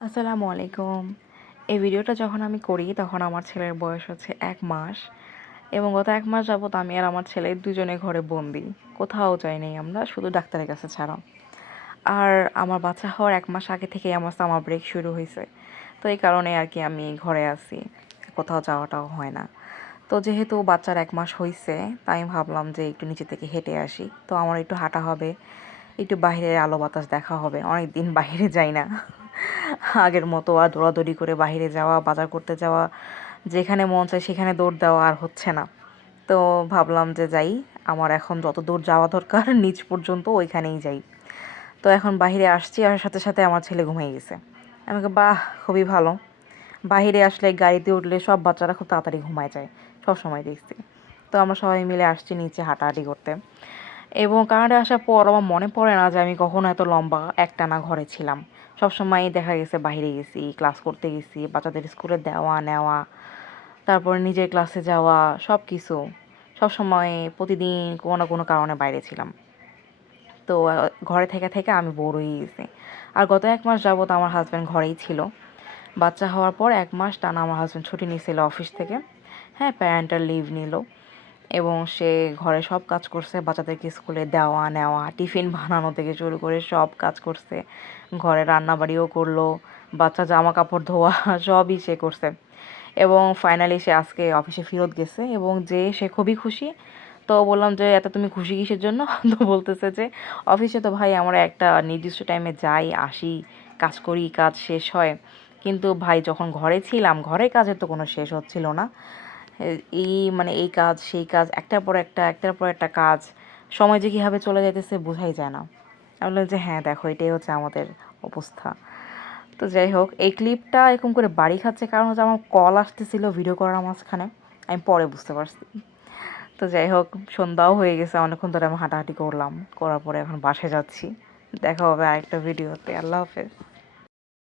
আসসালামু আলাইকুম। এই ভিডিওটা যখন আমি করি তখন আমার ছেলের বয়স হচ্ছে ১ মাস এবং গত ১ মাস যাবত আমি আর আমার ছেলে দুজনে ঘরে বন্দি। কোথাও যাই নাই আমরা, শুধু ডাক্তারের কাছে ছাড়া। আর আমার বাচ্চা হওয়ার ১ মাস আগে থেকেই আমার সামার ব্রেক শুরু হইছে। তো এই কারণে আর কি আমি ঘরে আছি। কোথাও যাওয়াটাও হয় না। তো যেহেতু বাচ্চার ১ মাস হইছে, তাই আমি ভাবলাম যে একটু নিচে থেকে হেঁটে আসি। তো আমার একটু হাঁটা হবে, একটু বাহিরের আলো বাতাস দেখা হবে। অনেকদিন বাহিরে যাই না। আগের মতো আর দৌড়াদৌড়ি করে বাহিরে যাওয়া, বাজার করতে যাওয়া, যেখানে মন চায় সেখানে দৌড় দেওয়া আর হচ্ছে না। তো ভাবলাম যে যাই, আমার এখন যত দূর যাওয়া দরকার নিচ পর্যন্ত ওইখানেই যাই। তো এখন বাহিরে আসছি, আর সাথে সাথে আমার ছেলে ঘুমিয়ে গেছে। আমাকে বাহ, খুবই ভালো। বাহিরে আসলে গাড়িতে উঠলে সব বাচ্চারা খুব তাড়াতাড়ি ঘুমায় যায়, সব সময় দেখছি। তো আমরা সবাই মিলে আসছি নিচে হাঁটাহাঁটি করতে। এবং কানাডা আসার পর আমার মনে পড়ে না যে আমি কখনো এত লম্বা একটানা ঘরে ছিলাম। সবসময়ই দেখা গেছে বাইরে গেছি, ক্লাস করতে গেছি, বাচ্চাদের স্কুলে দেওয়া নেওয়া, তারপরে নিজের ক্লাসে যাওয়া, সব কিছু। সবসময় প্রতিদিন কোনো না কোনো কারণে বাইরে ছিলাম। তো ঘরে থেকে থেকে আমি বোর হয়ে গেছি। আর গত ১ মাস যাবত আমার হাজব্যান্ড ঘরেই ছিল। বাচ্চা হওয়ার পর ১ মাস টানা আমার হাজব্যান্ড ছুটি নিয়েছিল অফিস থেকে। হ্যাঁ, প্যারেন্টাল লিভ নিল। এবং সে ঘরে সব কাজ করছে, বাচ্চাদেরকে স্কুলে দেওয়া নেওয়া, টিফিন বানানো থেকে শুরু করে সব কাজ করছে। ঘরে রান্নাবাড়িও করলো, বাচ্চা জামা কাপড় ধোয়া সবই সে করছে। এবং ফাইনালি সে আজকে অফিসে ফেরত গেছে এবং সে খুবই খুশি। তো বললাম যে এত তুমি খুশি কিসের জন্য? তো বলতেছে যে অফিসে তো ভাই আমরা একটা নির্দিষ্ট টাইমে যাই আসি, কাজ করি, কাজ শেষ হয়, কিন্তু ভাই যখন ঘরে ছিলাম ঘরের কাজের তো কোনো শেষ হচ্ছিল না। এই কাজ সেই কাজ, একটার পর একটা একটার পর একটা কাজ, সময় যে কীভাবে চলে যাইতেছে বোঝাই যায় না। আমি বললাম যে হ্যাঁ দেখো, এটাই হচ্ছে আমাদের অবস্থা। তো যাই হোক, এই ক্লিপটা এরকম করে বাড়ি খাচ্ছে কারণ হচ্ছে আমার কল আসতেছিল ভিডিও করার মাঝখানে, আমি পরে বুঝতে পারছি। তো যাই হোক, সন্ধ্যাও হয়ে গেছে, অনেকক্ষণ ধরে আমি হাঁটাহাঁটি করলাম, করার পরে এখন বাসায় যাচ্ছি। দেখা হবে আরেকটা ভিডিওতে। আল্লাহ হাফেজ।